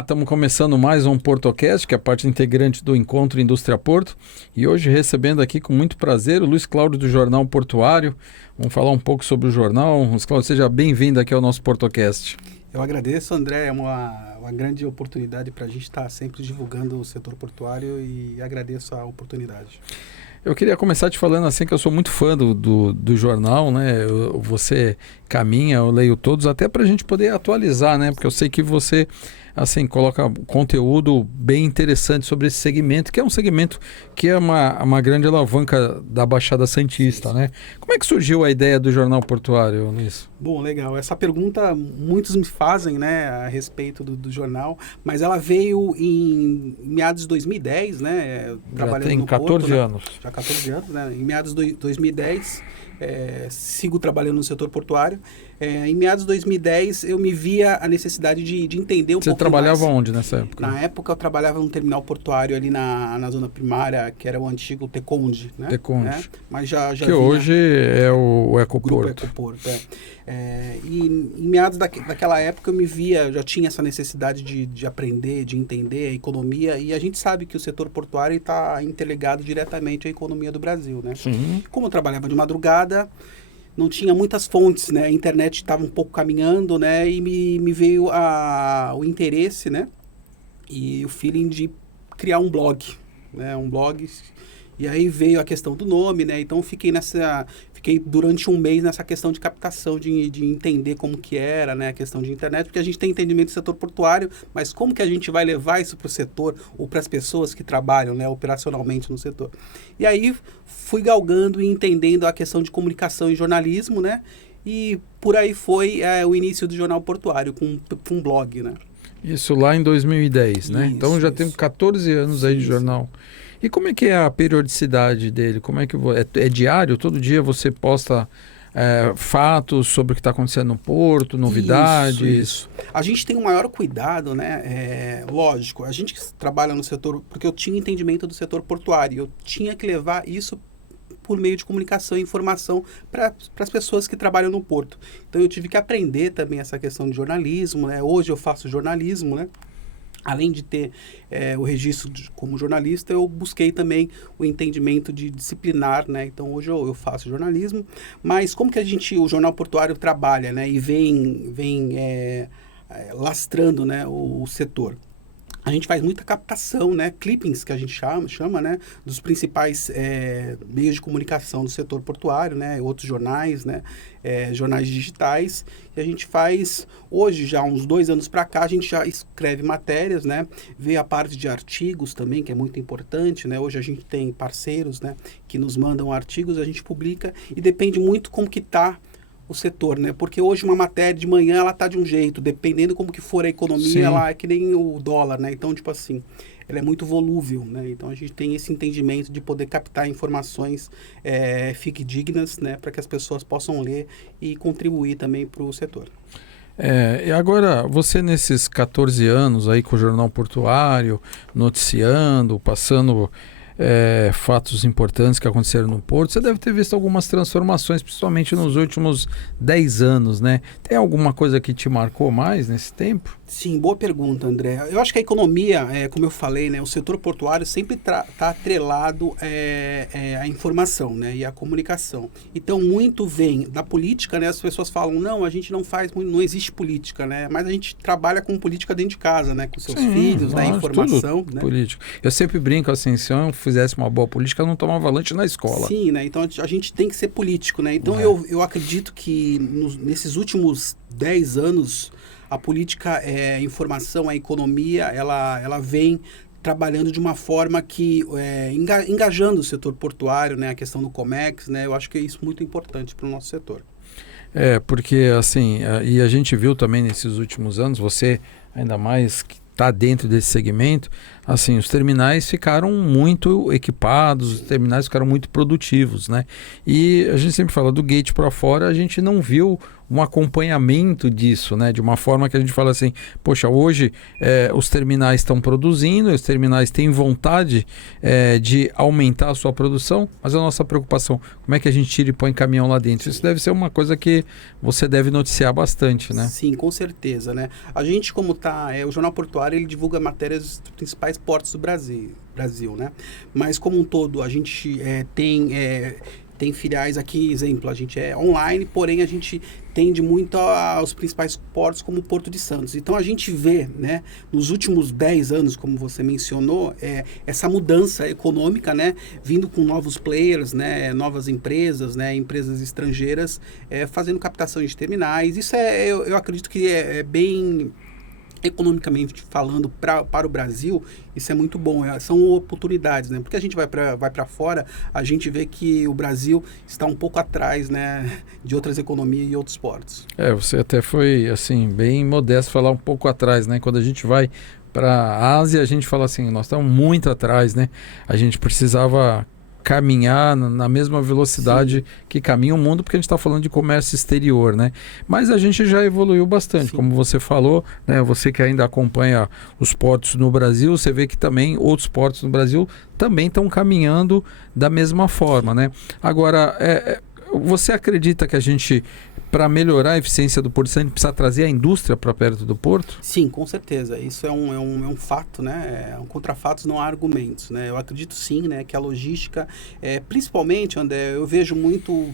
Olá, estamos começando mais um PortoCast, que é a parte integrante do Encontro Indústria Porto. E hoje recebendo aqui com muito prazer o Luiz Cláudio do Jornal Portuário. Vamos falar um pouco sobre o jornal. Luiz Cláudio, seja bem-vindo aqui ao nosso PortoCast. Eu agradeço, André, é uma grande oportunidade para a gente estar sempre divulgando o setor portuário e agradeço a oportunidade. Eu queria começar te falando assim que eu sou muito fã do jornal, né? Você caminha, eu leio todos, até para a gente poder atualizar, né? Porque eu sei que você assim coloca conteúdo bem interessante sobre esse segmento, que é um segmento que é uma grande alavanca da Baixada Santista, né? Como é que surgiu a ideia do Jornal Portuário, Luiz? Bom, legal. Essa pergunta muitos me fazem, né, a respeito do jornal, mas ela veio em meados de 2010, né? Já tem 14 anos. Já 14 anos, né? Em meados de 2010, sigo trabalhando no setor portuário. Em meados de 2010, eu me via a necessidade de entender um pouco mais. Você trabalhava onde nessa época? Na época, eu trabalhava num terminal portuário ali na zona primária, que era o antigo Teconde, né? Teconde. Mas já que hoje é o Ecoporto. Grupo Ecoporto, e em meados daquela época eu me via, já tinha essa necessidade de aprender, de entender a economia, e a gente sabe que o setor portuário está interligado diretamente à economia do Brasil, né? Sim. Como eu trabalhava de madrugada, não tinha muitas fontes, né? A internet estava um pouco caminhando, né? E me veio o interesse, né? E o feeling de criar um blog, né? Um blog. E aí veio a questão do nome, né? Então fiquei durante um mês nessa questão de captação, de entender como que era, né? A questão de internet, porque a gente tem entendimento do setor portuário, mas como que a gente vai levar isso para o setor ou para as pessoas que trabalham, né, operacionalmente no setor? E aí fui galgando e entendendo a questão de comunicação e jornalismo, né? E por aí foi o início do Jornal Portuário, com um blog, né? Isso lá em 2010, né? Então já tem 14 anos aí de jornal. E como é que é a periodicidade dele? Como é que é diário? Todo dia você posta fatos sobre o que está acontecendo no porto, novidades? Isso. A gente tem um maior cuidado, né? Lógico, a gente trabalha no setor, porque eu tinha entendimento do setor portuário, eu tinha que levar isso por meio de comunicação e informação para as pessoas que trabalham no porto. Então eu tive que aprender também essa questão de jornalismo, né? Hoje eu faço jornalismo, né? Além de ter o registro como jornalista, eu busquei também o entendimento de disciplinar, né? Então hoje eu faço jornalismo, mas como que o Jornal Portuário trabalha, né? E vem lastrando, né, o setor. A gente faz muita captação, né? Clippings, que a gente chama, né? Dos principais meios de comunicação do setor portuário, né? Outros jornais, né? Jornais digitais. E a gente faz, hoje, já uns 2 anos para cá, a gente já escreve matérias, né? Vê a parte de artigos também, que é muito importante, né? Hoje a gente tem parceiros, né? Que nos mandam artigos, a gente publica e depende muito como que está o setor, né? Porque hoje uma matéria de manhã ela tá de um jeito, dependendo como que for a economia, Sim. Ela é que nem o dólar, né? Então, tipo assim, ela é muito volúvel, né? Então a gente tem esse entendimento de poder captar informações fidedignas, né? Para que as pessoas possam ler e contribuir também para o setor. E agora, você nesses 14 anos aí com o Jornal Portuário, noticiando, passando fatos importantes que aconteceram no Porto, você deve ter visto algumas transformações, principalmente nos últimos 10 anos, né? Tem alguma coisa que te marcou mais nesse tempo? Sim, boa pergunta, André. Eu acho que a economia, como eu falei, né, o setor portuário sempre está atrelado à informação, né, e à comunicação. Então, muito vem da política, né, as pessoas falam, não, a gente não faz, não existe política, né, mas a gente trabalha com política dentro de casa, né, com seus filhos, né, informação. Tudo, né? Política. Eu sempre brinco assim, se eu fizesse uma boa política, eu não tomava lanche na escola. Sim, né, então a gente tem que ser político, né, então eu acredito que nesses últimos 10 anos, a política, a informação, a economia, ela vem trabalhando de uma forma que, engajando o setor portuário, né, a questão do Comex, né, eu acho que é isso muito importante para o nosso setor. Porque assim, e a gente viu também nesses últimos anos, você ainda mais que está dentro desse segmento, assim, os terminais ficaram muito equipados, os terminais ficaram muito produtivos, né? E a gente sempre fala do gate para fora, a gente não viu um acompanhamento disso, né? De uma forma que a gente fala assim, poxa, hoje os terminais estão produzindo, os terminais têm vontade de aumentar a sua produção, mas a nossa preocupação, como é que a gente tira e põe caminhão lá dentro? Isso deve ser uma coisa que você deve noticiar bastante, né? Sim, com certeza, né? A gente, como o Jornal Portuário, ele divulga matérias dos principais portos do Brasil, né? Mas como um todo, a gente tem filiais aqui, exemplo, a gente é online, porém a gente tende muito aos principais portos como o Porto de Santos. Então a gente vê, né, nos últimos 10 anos, como você mencionou, essa mudança econômica, né, vindo com novos players, né, novas empresas, né, empresas estrangeiras, fazendo captação de terminais. Isso eu acredito que é bem... economicamente falando, para o Brasil, isso é muito bom, são oportunidades, né? Porque a gente vai para fora, a gente vê que o Brasil está um pouco atrás, né, de outras economias e outros portos. Você até foi, assim, bem modesto falar um pouco atrás, né? Quando a gente vai para a Ásia, a gente fala assim, nós estamos muito atrás, né? A gente precisava caminhar na mesma velocidade Sim. que caminha o mundo, porque a gente está falando de comércio exterior, né? Mas a gente já evoluiu bastante, Sim. como você falou, né? Você que ainda acompanha os portos no Brasil, você vê que também outros portos no Brasil também estão caminhando da mesma forma, né? Agora, você acredita que a gente, para melhorar a eficiência do Porto de Santos, precisa trazer a indústria para perto do porto? Sim, com certeza. Isso é um fato, né? Contra fatos não há argumentos, né? Eu acredito sim, né, que a logística, principalmente, André, eu vejo muito,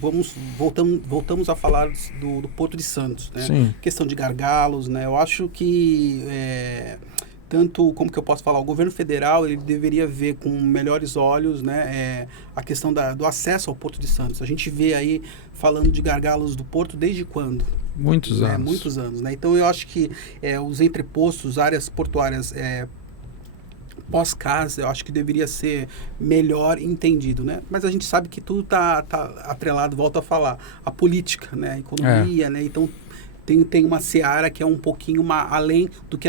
voltamos a falar do Porto de Santos, né? Sim. Questão de gargalos, né? Eu acho que... tanto, como que eu posso falar, o governo federal ele deveria ver com melhores olhos, né, a questão do acesso ao Porto de Santos. A gente vê aí falando de gargalos do Porto desde quando? Muitos anos. Muitos anos, né? Então eu acho que os entrepostos, áreas portuárias pós-casa, eu acho que deveria ser melhor entendido, né? Mas a gente sabe que tudo tá atrelado, volto a falar, a política, né? A economia, né? Então tem uma seara que é um pouquinho além do que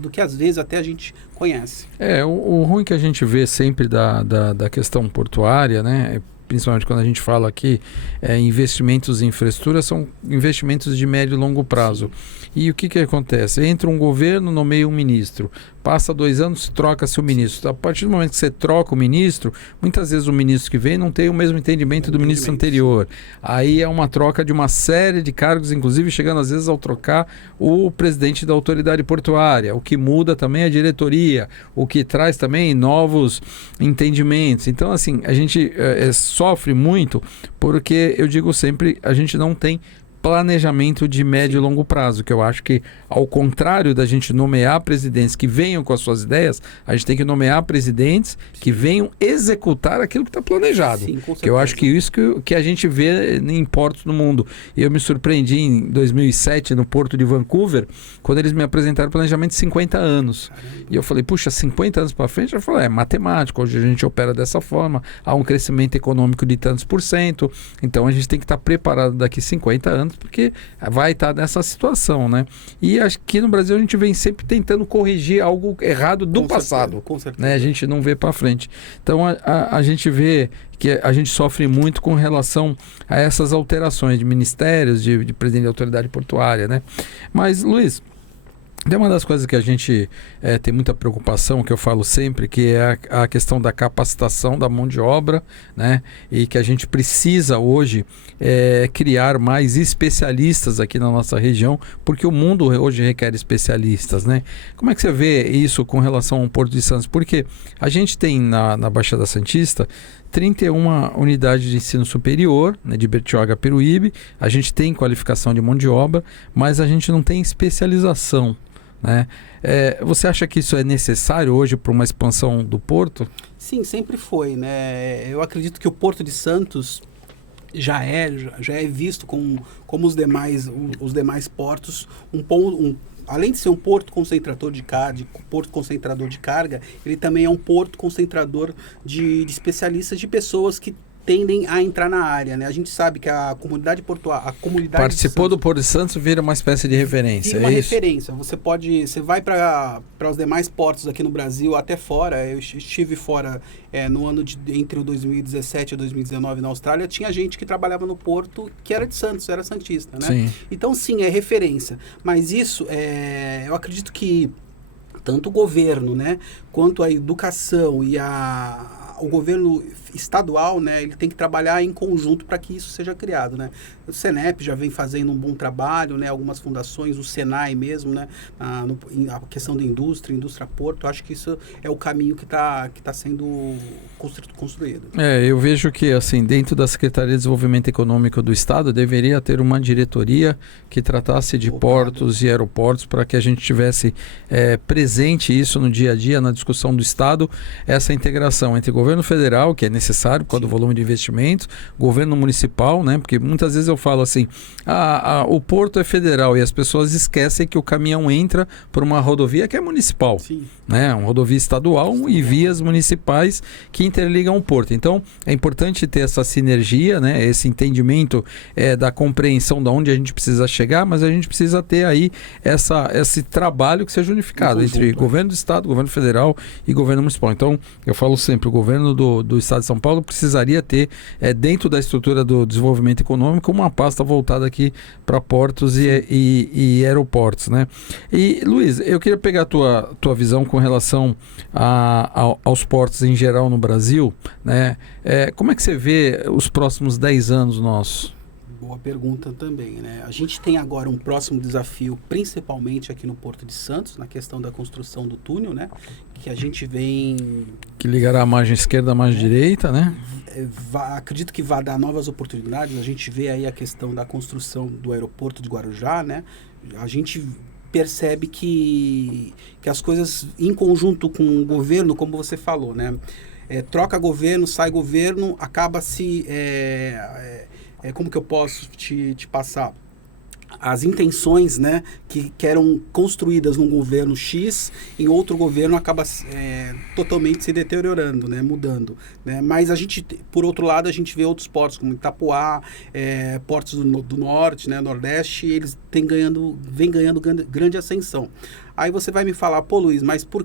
do que às vezes até a gente conhece. O ruim que a gente vê sempre da questão portuária, né? Principalmente quando a gente fala aqui, investimentos em infraestrutura são investimentos de médio e longo prazo. Sim. E o que acontece? Entra um governo, nomeia um ministro. Passa 2 anos, troca-se o ministro. A partir do momento que você troca o ministro, muitas vezes o ministro que vem não tem o mesmo entendimento do ministro anterior. Aí é uma troca de uma série de cargos, inclusive chegando às vezes ao trocar o presidente da autoridade portuária, o que muda também a diretoria, o que traz também novos entendimentos. Então, assim, a gente sofre muito porque, eu digo sempre, a gente não tem planejamento de médio e longo prazo, que eu acho que, ao contrário da gente nomear presidentes que venham com as suas ideias, a gente tem que nomear presidentes que venham executar aquilo que está planejado. Sim, que eu acho que isso que a gente vê em portos no mundo. Eu me surpreendi em 2007 no Porto de Vancouver, quando eles me apresentaram o planejamento de 50 anos. E eu falei, puxa, 50 anos para frente? Eu falei, matemático, hoje a gente opera dessa forma, há um crescimento econômico de tantos %, então a gente tem que estar preparado daqui 50 anos, porque vai estar nessa situação, né? E aqui no Brasil a gente vem sempre tentando corrigir algo errado do passado. Com certeza. Né? A gente não vê para frente. Então a gente vê que a gente sofre muito com relação a essas alterações de ministérios, de presidente da autoridade portuária, né? Mas, Luiz, tem uma das coisas que a gente tem muita preocupação, que eu falo sempre, que é a questão da capacitação da mão de obra, né? E que a gente precisa hoje criar mais especialistas aqui na nossa região, porque o mundo hoje requer especialistas, né? Como é que você vê isso com relação ao Porto de Santos? Porque a gente tem na Baixada Santista 31 unidades de ensino superior, né, de Bertioga a Peruíbe. A gente tem qualificação de mão de obra, mas a gente não tem especialização, né? Você acha que isso é necessário hoje para uma expansão do porto? Sim, sempre foi, né? Eu acredito que o Porto de Santos já é visto como os demais portos, além de ser um porto concentrador de carga, ele também é um porto concentrador de especialistas, de pessoas que tendem a entrar na área, né? A gente sabe que a comunidade portuária, a comunidade participou do Porto de Santos, vira uma espécie de referência. Vira uma referência. Você vai para os demais portos aqui no Brasil, até fora. Eu estive fora no ano entre o 2017 e 2019 na Austrália. Tinha gente que trabalhava no porto que era de Santos, era santista, né? Sim. Então, sim, é referência. Mas isso, eu acredito que tanto o governo, né, quanto a educação e o governo estadual, né, ele tem que trabalhar em conjunto para que isso seja criado, né? O Senep já vem fazendo um bom trabalho, né? Algumas fundações, o Senai mesmo, né? A questão da indústria Porto, acho que isso é o caminho que tá sendo construído. Eu vejo que, assim, dentro da Secretaria de Desenvolvimento Econômico do Estado, deveria ter uma diretoria que tratasse de portos e aeroportos para que a gente tivesse presente isso no dia a dia, na discussão do Estado, essa integração entre governo federal, que é necessário por causa do volume de investimentos, governo municipal, né? Porque muitas vezes eu falo assim, o porto é federal e as pessoas esquecem que o caminhão entra por uma rodovia que é municipal, né? Uma rodovia estadual e vias municipais que interligam o porto. Então, é importante ter essa sinergia, né? Esse entendimento da compreensão de onde a gente precisa chegar, mas a gente precisa ter aí esse trabalho que seja unificado entre governo do Estado, governo federal e governo municipal. Então, eu falo sempre, o governo do Estado de São Paulo precisaria ter, dentro da estrutura do desenvolvimento econômico, uma pasta voltada aqui para portos e aeroportos, né? E, Luiz, eu queria pegar a tua visão com relação aos portos em geral no Brasil, né? Como é que você vê os próximos 10 anos nossos? Boa pergunta também, né? A gente tem agora um próximo desafio, principalmente aqui no Porto de Santos, na questão da construção do túnel, né? Que a gente vem... Que ligará a margem esquerda à margem direita, né? Acredito que vai dar novas oportunidades. A gente vê aí a questão da construção do aeroporto de Guarujá, né? A gente percebe que as coisas em conjunto com o governo, como você falou, né? Troca governo, sai governo, acaba-se... como que eu posso te passar? As intenções, né, que eram construídas num governo X, em outro governo acaba totalmente se deteriorando, né, mudando, né? Mas por outro lado, a gente vê outros portos, como Itapuá, portos do norte, né, nordeste, eles vêm ganhando grande ascensão. Aí você vai me falar, pô, Luiz, mas por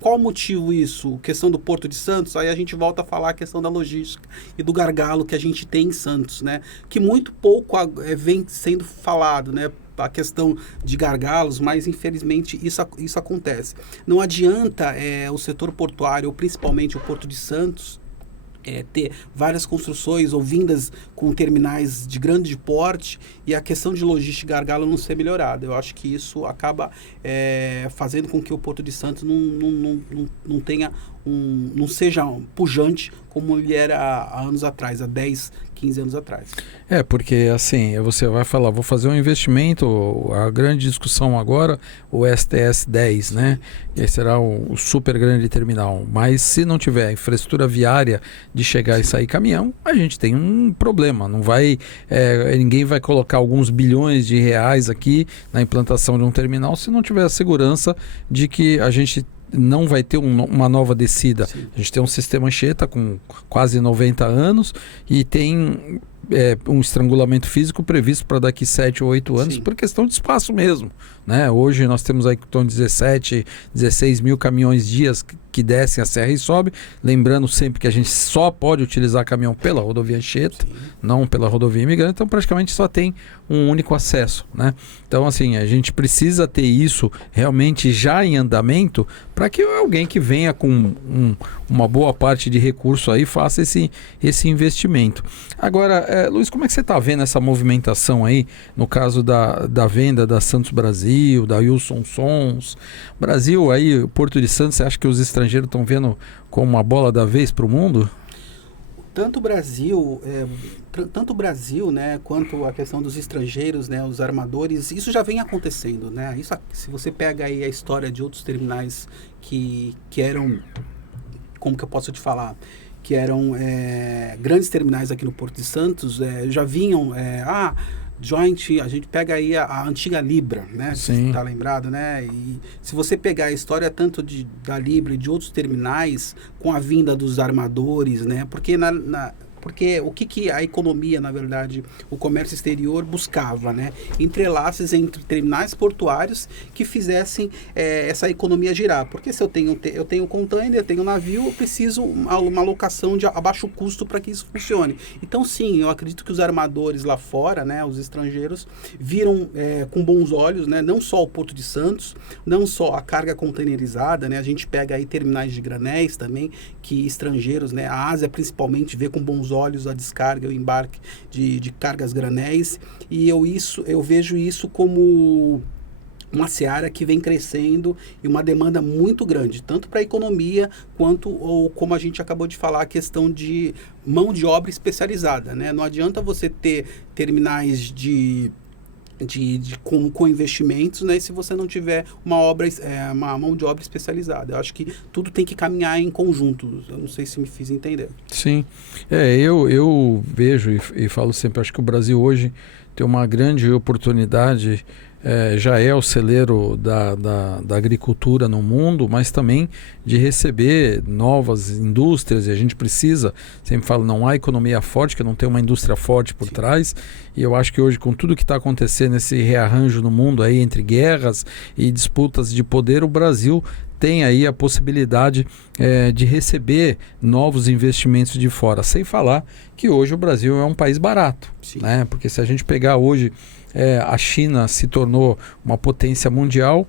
qual motivo isso? Questão do Porto de Santos, aí a gente volta a falar a questão da logística e do gargalo que a gente tem em Santos, né? Que muito pouco vem sendo falado, né? A questão de gargalos, mas infelizmente isso acontece. Não adianta o setor portuário, ou principalmente o Porto de Santos, ter várias construções ou vindas com terminais de grande porte e a questão de logística e gargalo não ser melhorada. Eu acho que isso acaba fazendo com que o Porto de Santos não tenha não seja pujante como ele era há anos atrás, há 10, 15 anos atrás. Porque assim, você vai falar, vou fazer um investimento, a grande discussão agora, o STS 10, né? E aí será o super grande terminal. Mas se não tiver infraestrutura viária de chegar e sair caminhão, a gente tem um problema. Não vai, ninguém vai colocar alguns bilhões de reais aqui na implantação de um terminal se não tiver a segurança de que a gente não vai ter uma nova descida. Sim. A gente tem um sistema Anchieta com quase 90 anos e tem um estrangulamento físico previsto para daqui 7 ou 8 anos. Sim. Por questão de espaço mesmo, né? Hoje nós temos aí em torno de 17, 16 mil caminhões dias que descem a serra e sobem. Lembrando sempre que a gente só pode utilizar caminhão pela rodovia Anchieta, não pela rodovia Imigrante, então praticamente só tem um único acesso, né? Então assim, a gente precisa ter isso realmente já em andamento para que alguém que venha com uma boa parte de recurso aí faça esse investimento. Agora, Luiz, como é que você está vendo essa movimentação aí, no caso da venda da Santos Brasil, da Wilson Sons? Brasil aí, o Porto de Santos, você acha que os estrangeiros estão vendo como uma bola da vez para o mundo? Tanto o Brasil, né, quanto a questão dos estrangeiros, né, os armadores, isso já vem acontecendo, né? Isso, se você pega aí a história de outros terminais que eram, como que eu posso te falar, que eram grandes terminais aqui no Porto de Santos, já vinham, Joint, a gente pega aí a antiga Libra, né? Sim. Tá lembrado, né? E se você pegar a história tanto da Libra e de outros terminais, com a vinda dos armadores, né? Porque Porque o que a economia, na verdade, o comércio exterior buscava, né? Entrelaces entre terminais portuários que fizessem essa economia girar. Porque se eu tenho container, eu tenho navio, eu preciso uma alocação de a baixo custo para que isso funcione. Então, sim, eu acredito que os armadores lá fora, né, os estrangeiros, viram com bons olhos, né, não só o Porto de Santos, não só a carga containerizada, né, a gente pega aí terminais de granéis também, que estrangeiros, né, a Ásia principalmente vê com bons olhos a descarga e o embarque de cargas granéis, e eu vejo isso como uma seara que vem crescendo e uma demanda muito grande, tanto para a economia quanto, ou como a gente acabou de falar, a questão de mão de obra especializada, né? Não adianta você ter terminais com investimentos, né, se você não tiver uma mão de obra especializada. Eu acho que tudo tem que caminhar em conjunto. Eu não sei se me fiz entender. Sim. Eu vejo e falo sempre, acho que o Brasil hoje tem uma grande oportunidade, já é o celeiro da agricultura no mundo, mas também de receber novas indústrias, e a gente precisa, sempre falo, não há economia forte, que não tem uma indústria forte por trás, e eu acho que hoje, com tudo que está acontecendo, esse rearranjo no mundo aí, entre guerras e disputas de poder, o Brasil tem aí a possibilidade de receber novos investimentos de fora, sem falar que hoje o Brasil é um país barato, né? Porque se a gente pegar hoje, a China se tornou uma potência mundial,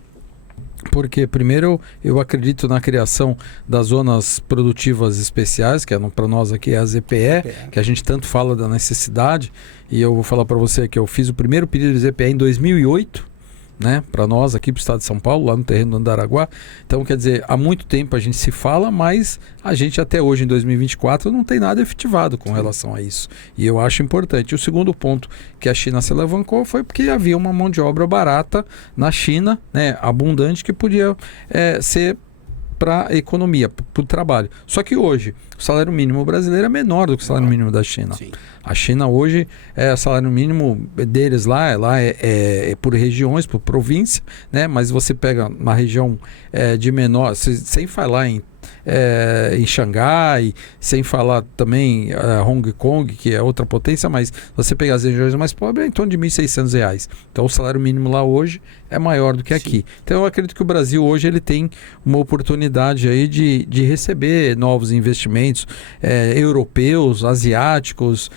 porque primeiro eu acredito na criação das zonas produtivas especiais, que para nós aqui é a ZPE, que a gente tanto fala da necessidade, e eu vou falar para você que eu fiz o primeiro pedido de ZPE em 2008, né, para nós aqui para o estado de São Paulo, lá no terreno do Andaraguá. Então, quer dizer, há muito tempo a gente se fala, mas a gente até hoje, em 2024, não tem nada efetivado com relação a isso. E eu acho importante. O segundo ponto que a China se alavancou foi porque havia uma mão de obra barata na China, né, abundante, que podia ser para a economia, para o trabalho. Só que hoje, o salário mínimo brasileiro é menor do que o salário mínimo da China. Sim. A China hoje, o salário mínimo deles lá é por regiões, por província, né? Mas você pega uma região de menor, sem falar em Xangai, sem falar também Hong Kong, que é outra potência, mas você pegar as regiões mais pobres, é em torno de R$ 1.600. Então o salário mínimo lá hoje é maior do que aqui. Então eu acredito que o Brasil hoje ele tem uma oportunidade aí de receber novos investimentos europeus, asiáticos,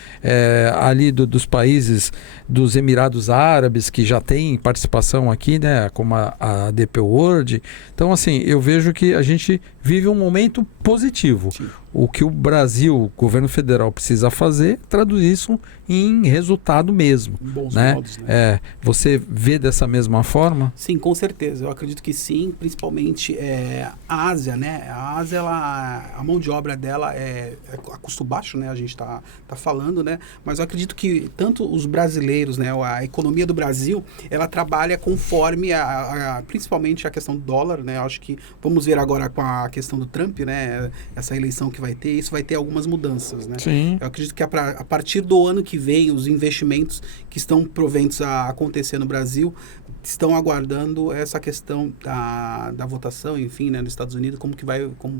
ali dos países dos Emirados Árabes, que já tem participação aqui, né, como a DP World. Então, assim, eu vejo que a gente vive um momento positivo. Sim. O que o Brasil, o governo federal, precisa fazer é traduzir isso em resultado mesmo. Bons modos, né? Você vê dessa mesma forma? Sim, com certeza. Eu acredito que sim, principalmente a Ásia, né? A Ásia, a mão de obra dela é a custo baixo, né? A gente está falando, né? Mas eu acredito que tanto os brasileiros, né? A economia do Brasil, ela trabalha conforme principalmente a questão do dólar, né? Eu acho que vamos ver agora com a questão do Trump, né? Essa eleição que vai ter, isso vai ter algumas mudanças, né? Sim. Eu acredito que a partir do ano que vem, os investimentos que estão proventos a acontecer no Brasil estão aguardando essa questão da votação, enfim, né, nos Estados Unidos, como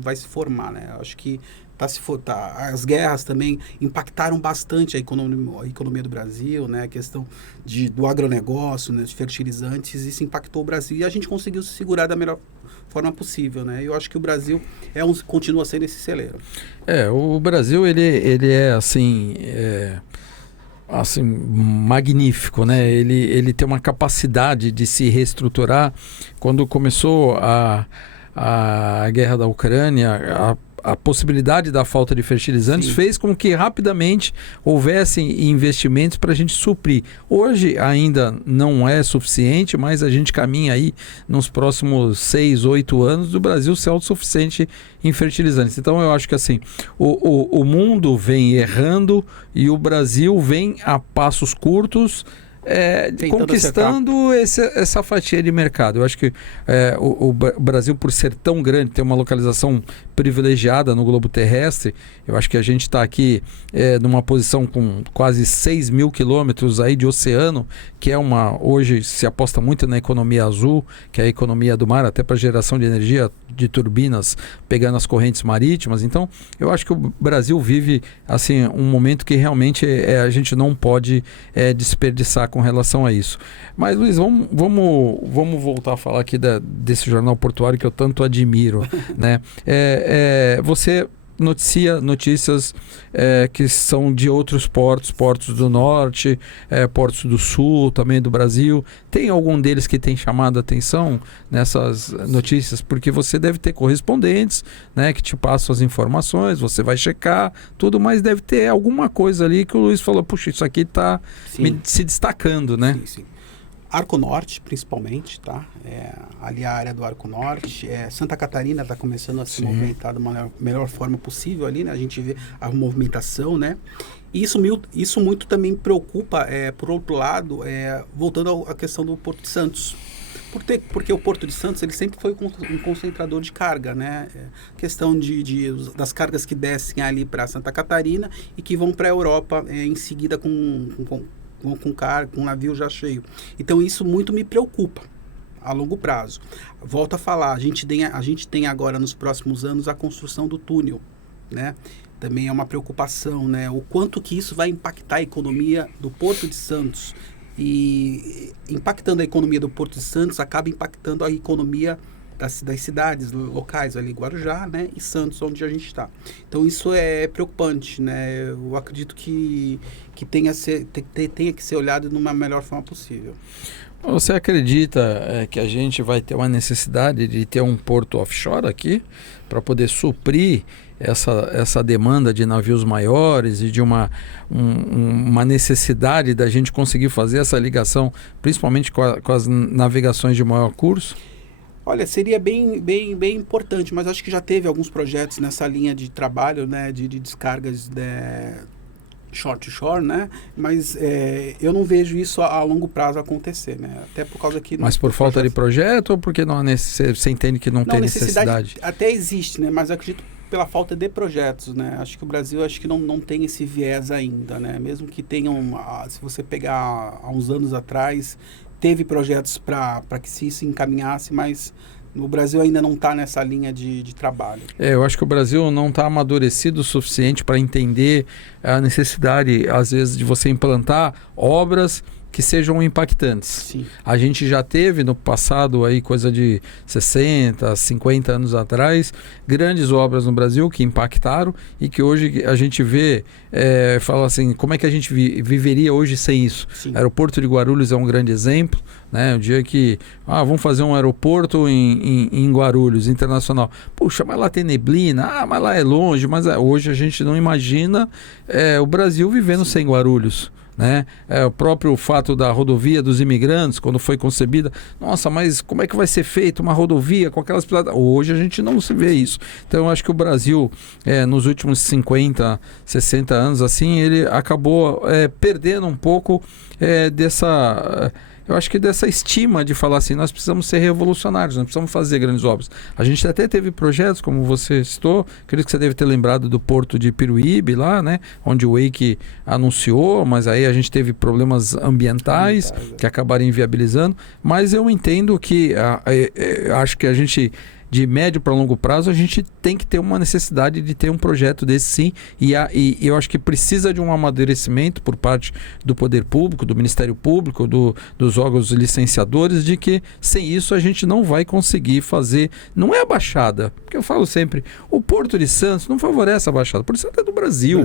vai se formar, né? Eu acho que as guerras também impactaram bastante a economia do Brasil, né? A questão do agronegócio, né? De fertilizantes, isso impactou o Brasil e a gente conseguiu se segurar da melhor forma possível, né? Eu acho que o Brasil continua sendo esse celeiro. O Brasil, ele é assim, magnífico, né? Ele tem uma capacidade de se reestruturar. Quando começou a guerra da Ucrânia, a possibilidade da falta de fertilizantes fez com que rapidamente houvessem investimentos para a gente suprir. Hoje ainda não é suficiente, mas a gente caminha aí nos próximos 6, 8 anos do Brasil ser autossuficiente em fertilizantes. Então eu acho que assim, o mundo vem errando e o Brasil vem a passos curtos conquistando essa fatia de mercado. Eu acho que o Brasil, por ser tão grande, ter uma localização privilegiada no globo terrestre, eu acho que a gente está aqui numa posição com quase 6 mil quilômetros aí de oceano, que hoje se aposta muito na economia azul, que é a economia do mar, até para geração de energia de turbinas, pegando as correntes marítimas. Então, eu acho que o Brasil vive assim um momento que realmente a gente não pode desperdiçar com relação a isso. Mas, Luiz, vamos voltar a falar aqui desse jornal portuário que eu tanto admiro, né? Você noticia notícias que são de outros portos do norte, portos do sul, também do Brasil. Tem algum deles que tem chamado a atenção nessas notícias? Porque você deve ter correspondentes, né, que te passam as informações, você vai checar tudo, mas deve ter alguma coisa ali que o Luiz falou, puxa, isso aqui está se destacando, né? Sim, sim. Arco Norte, principalmente, tá? Ali a área do Arco Norte. Santa Catarina está começando a se movimentar da melhor forma possível ali, né? A gente vê a movimentação, né? E isso muito também preocupa, por outro lado, voltando à questão do Porto de Santos. Porque o Porto de Santos ele sempre foi um concentrador de carga, né? Questão das cargas que descem ali para Santa Catarina e que vão para a Europa em seguida com um navio já cheio. Então isso muito me preocupa a longo prazo. Volto a falar, a gente tem agora nos próximos anos a construção do túnel, né? Também é uma preocupação, né? O quanto que isso vai impactar a economia do Porto de Santos. E impactando a economia do Porto de Santos, acaba impactando a economia das cidades locais ali, Guarujá, né, e Santos, onde a gente está. Então isso é preocupante, né? Eu acredito que tenha que ser olhado de uma melhor forma possível. Você acredita que a gente vai ter uma necessidade de ter um porto offshore aqui para poder suprir essa demanda de navios maiores e de uma necessidade da gente conseguir fazer essa ligação, principalmente com as navegações de maior curso? Olha, seria bem importante, mas acho que já teve alguns projetos nessa linha de trabalho, né, de descargas short to shore, né? Mas eu não vejo isso a longo prazo acontecer, né? Até por causa que... Mas por falta de projeto ou porque você entende que não tem necessidade? Até existe, né? Mas eu acredito pela falta de projetos, né? Acho que o Brasil não tem esse viés ainda, né? Mesmo que tenham, se você pegar há uns anos atrás, teve projetos para que isso encaminhasse, mas o Brasil ainda não está nessa linha de trabalho. Eu acho que o Brasil não está amadurecido o suficiente para entender a necessidade, às vezes, de você implantar obras que sejam impactantes. Sim. A gente já teve no passado, aí, coisa de 60, 50 anos atrás, grandes obras no Brasil que impactaram e que hoje a gente vê, fala assim, como é que a gente viveria hoje sem isso? Sim. O aeroporto de Guarulhos é um grande exemplo, né? O dia que, vamos fazer um aeroporto em Guarulhos, internacional. Puxa, mas lá tem neblina, mas lá é longe, mas hoje a gente não imagina o Brasil vivendo sem Guarulhos. Né? O próprio fato da rodovia dos imigrantes, quando foi concebida, nossa, mas como é que vai ser feita uma rodovia com aquelas plataformas? Hoje a gente não se vê isso. Então eu acho que o Brasil, nos últimos 50, 60 anos, assim, ele acabou perdendo um pouco eu acho que dessa estima de falar assim, nós precisamos ser revolucionários, nós precisamos fazer grandes obras. A gente até teve projetos, como você citou, acredito que você deve ter lembrado do porto de Piruíbe lá, né, onde o Wake anunciou, mas aí a gente teve problemas ambientais que acabaram inviabilizando, mas eu entendo que acho que a gente, de médio para longo prazo, a gente tem que ter uma necessidade de ter um projeto desse sim, e eu acho que precisa de um amadurecimento por parte do poder público, do Ministério Público, dos órgãos licenciadores, de que sem isso a gente não vai conseguir fazer, não é a Baixada, porque eu falo sempre, o Porto de Santos não favorece a Baixada, o Porto de Santos é do Brasil,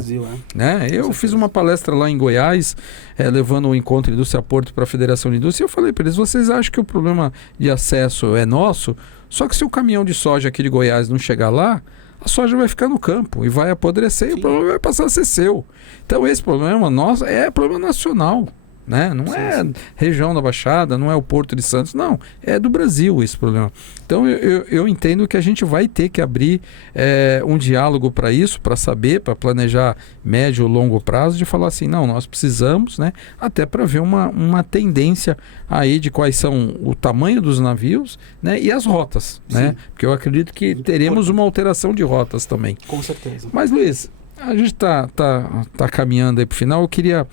né? Eu fiz uma palestra lá em Goiás, levando o encontro Indústria Porto para a Federação de Indústria, e eu falei para eles, vocês acham que o problema de acesso é nosso? Só que se o caminhão de soja aqui de Goiás não chegar lá, a soja vai ficar no campo e vai apodrecer. Sim. E o problema vai passar a ser seu. Então esse problema nosso é problema nacional. né? Não é região da Baixada, não é o Porto de Santos, não. É do Brasil esse problema. Então eu entendo que a gente vai ter que abrir um diálogo para isso, para saber, para planejar médio ou longo prazo, de falar assim, não, nós precisamos, né? Até para ver uma tendência aí de quais são o tamanho dos navios, né? E as rotas, né? Porque eu acredito que teremos uma alteração de rotas também. Com certeza. Mas, Luiz, a gente tá caminhando aí para o final. Eu queria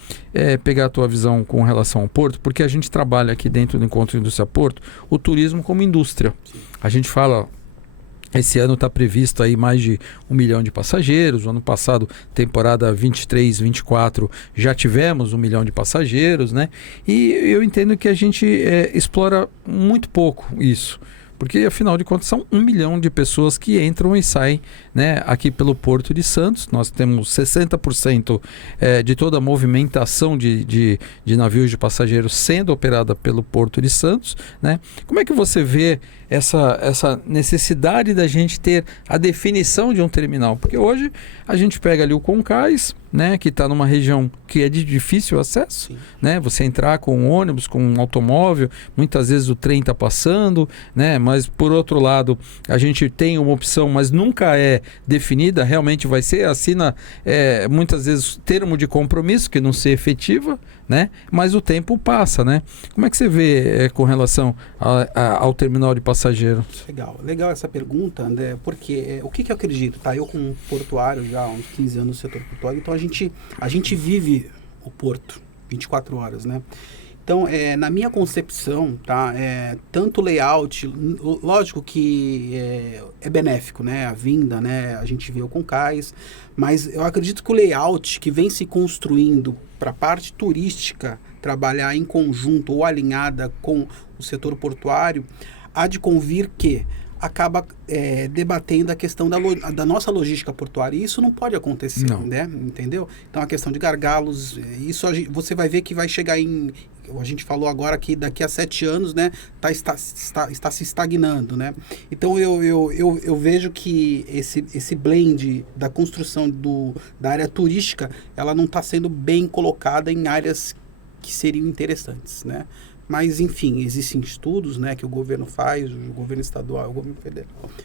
pegar a tua visão com relação ao Porto, porque a gente trabalha aqui dentro do Encontro Indústria Porto o turismo como indústria. Sim. A gente fala, esse ano está previsto aí mais de 1 milhão de passageiros. O ano passado, temporada 23, 24, já tivemos 1 milhão de passageiros, né? E eu entendo que a gente explora muito pouco isso. Porque, afinal de contas, são 1 milhão de pessoas que entram e saem, né, aqui pelo Porto de Santos. Nós temos 60% de toda a movimentação de navios de passageiros sendo operada pelo Porto de Santos, né? Como é que você vê essa necessidade da gente ter a definição de um terminal? Porque hoje a gente pega ali o Concais, né, que está numa região que é de difícil acesso, né? Você entrar com um ônibus, com um automóvel, muitas vezes o trem está passando, né? Mas por outro lado, a gente tem uma opção, mas nunca é definida, realmente vai ser, assina muitas vezes termo de compromisso que não se efetiva, né? Mas o tempo passa, né? Como é que você vê com relação ao terminal de passageiro? Legal essa pergunta, André, porque o que eu acredito, tá? Eu como portuário já há uns 15 anos no setor portuário, então a gente vive o porto 24 horas, né? Então, na minha concepção, tá? Tanto o layout, lógico que é benéfico, né? A vinda, né? A gente vê o Concais, mas eu acredito que o layout que vem se construindo para a parte turística trabalhar em conjunto ou alinhada com o setor portuário, há de convir que acaba debatendo a questão da nossa logística portuária. E isso não pode acontecer, né? Entendeu? Então, a questão de gargalos, isso você vai ver que vai chegar a gente falou agora que daqui a 7 anos, né, está se estagnando, né? Então, eu vejo que esse blend da construção da área turística, ela não está sendo bem colocada em áreas que seriam interessantes, né? Mas, enfim, existem estudos, né, que o governo faz, o governo estadual, o governo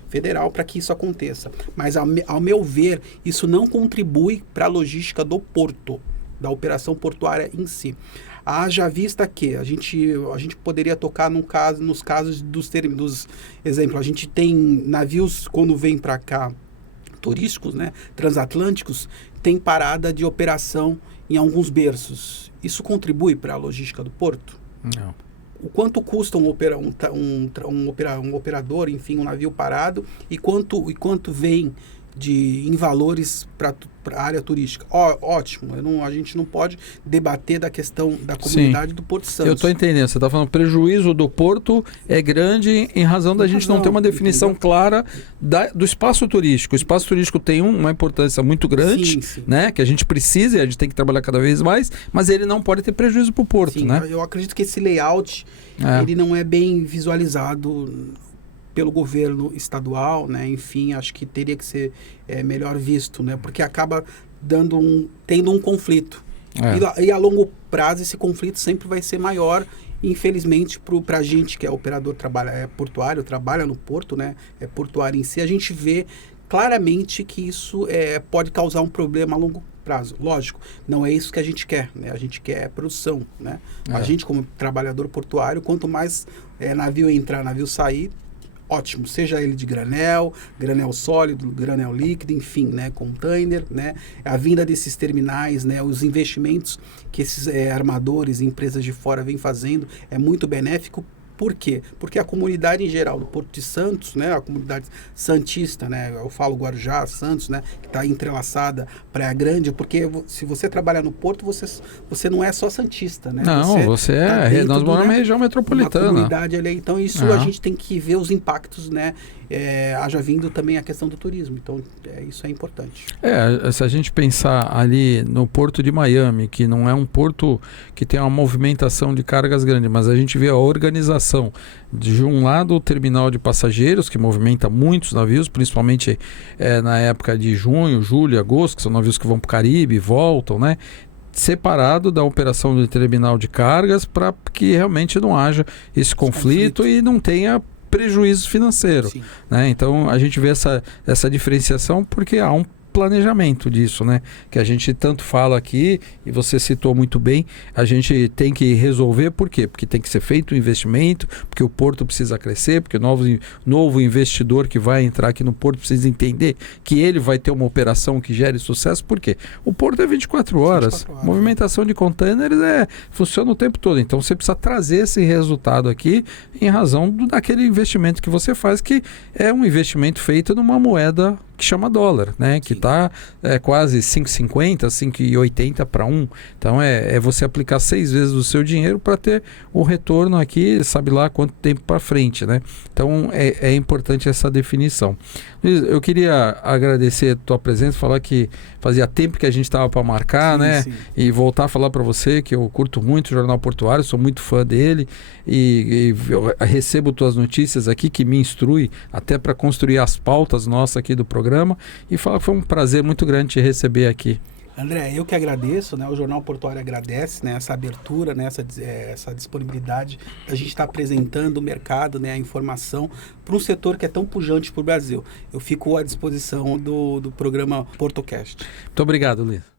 federal para que isso aconteça. Mas, ao meu ver, isso não contribui para a logística do porto, da operação portuária em si. Haja vista que a gente poderia tocar nos casos dos exemplos. A gente tem navios, quando vem para cá, turísticos, né, transatlânticos, tem parada de operação em alguns berços. Isso contribui para a logística do porto? Não. O quanto custa um operador, enfim, um navio parado, e quanto vem em valores para a área turística? Ótimo, a gente não pode debater da questão da comunidade do Porto Santos. Eu estou entendendo, você está falando prejuízo do porto é grande em razão da gente não ter uma definição clara do espaço turístico. O espaço turístico tem uma importância muito grande, né, que a gente precisa e a gente tem que trabalhar cada vez mais, mas ele não pode ter prejuízo para o porto, né? Eu acredito que esse layout ele não é bem visualizado pelo governo estadual, né? Enfim, acho que teria que ser melhor visto, né? Porque acaba tendo um conflito. E a longo prazo esse conflito sempre vai ser maior, infelizmente, para a gente que é operador, portuário, trabalha no porto, né? É portuário em si, a gente vê claramente que isso pode causar um problema a longo prazo. Lógico, não é isso que a gente quer, né? A gente quer produção, né? A gente, como trabalhador portuário, quanto mais navio entrar, navio sair, ótimo, seja ele de granel sólido, granel líquido, enfim, né, container, né, a vinda desses terminais, né, os investimentos que esses armadores e empresas de fora vêm fazendo é muito benéfico. Por quê? Porque a comunidade em geral do Porto de Santos, né, a comunidade santista, né, eu falo Guarujá, Santos, né, que está entrelaçada, Praia Grande, porque se você trabalha no Porto, você não é só santista, né? Não, nós moramos na região metropolitana. Uma comunidade ali, então isso a gente tem que ver os impactos, né, haja vindo também a questão do turismo, então isso é importante. Se a gente pensar ali no Porto de Miami, que não é um porto que tem uma movimentação de cargas grande, mas a gente vê a organização de um lado o terminal de passageiros, que movimenta muitos navios, principalmente na época de junho, julho, agosto, que são navios que vão para o Caribe e voltam, né? separado da operação do terminal de cargas para que realmente não haja esse conflito e não tenha prejuízo financeiro, né? Então a gente vê essa diferenciação porque há um planejamento disso, né? Que a gente tanto fala aqui, e você citou muito bem, a gente tem que resolver, por quê? Porque tem que ser feito o investimento, porque o porto precisa crescer, porque o novo investidor que vai entrar aqui no porto precisa entender que ele vai ter uma operação que gere sucesso, por quê? O porto é 24 horas, movimentação de containers funciona o tempo todo, então você precisa trazer esse resultado aqui em razão daquele investimento que você faz, que é um investimento feito numa moeda que chama dólar, né? Que está quase 5,50, 5,80 para 1. Então é você aplicar 6 vezes o seu dinheiro para ter o retorno aqui, sabe lá quanto tempo para frente, né? Então é importante essa definição. Luiz, eu queria agradecer a tua presença, falar que fazia tempo que a gente estava para marcar, né? Sim. E voltar a falar para você que eu curto muito o Jornal Portuário, sou muito fã dele e eu recebo tuas notícias aqui que me instrui até para construir as pautas nossas aqui do programa e falar que foi um prazer muito grande te receber aqui. André, eu que agradeço, né? O Jornal Portuário agradece, né? Essa abertura, né? Essa disponibilidade da gente estar apresentando o mercado, né? A informação para um setor que é tão pujante para o Brasil. Eu fico à disposição do programa PortoCast. Muito obrigado, Luiz.